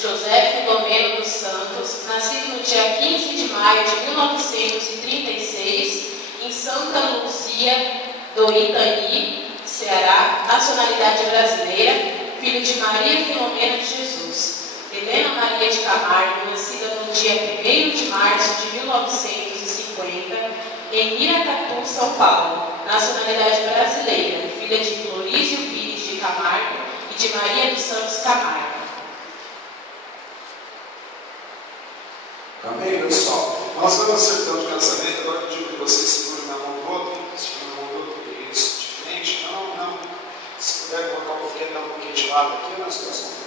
José Filomeno dos Santos, nascido no dia 15 de maio de 1936, em Santa Luzia do Itani, Ceará, nacionalidade brasileira, filho de Maria Filomena de Jesus. Helena Maria de Camargo, nascida no dia 1º de março de 1950, em Iracatu, São Paulo, nacionalidade brasileira, filha de Florísio Pires de Camargo e de Maria dos Santos Camargo. Amém, pessoal? Nós vamos acertar de casamento. Agora eu digo que vocês seguram na mão do outro, seguram na mão do outro, isso, de frente. Não. Se puder colocar um pouquinho de lado aqui, nas duas mãos.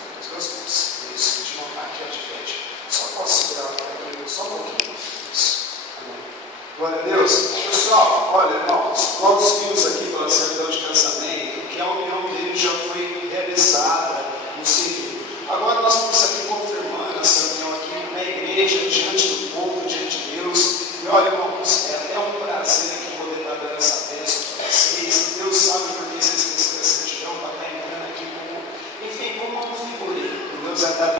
Isso, de montar aqui de frente. Só posso segurar aqui, só um pouquinho. Isso. Amém. Glória a Deus. Pessoal, olha, irmãos, nós vimos aqui pela certidão de casamento que a união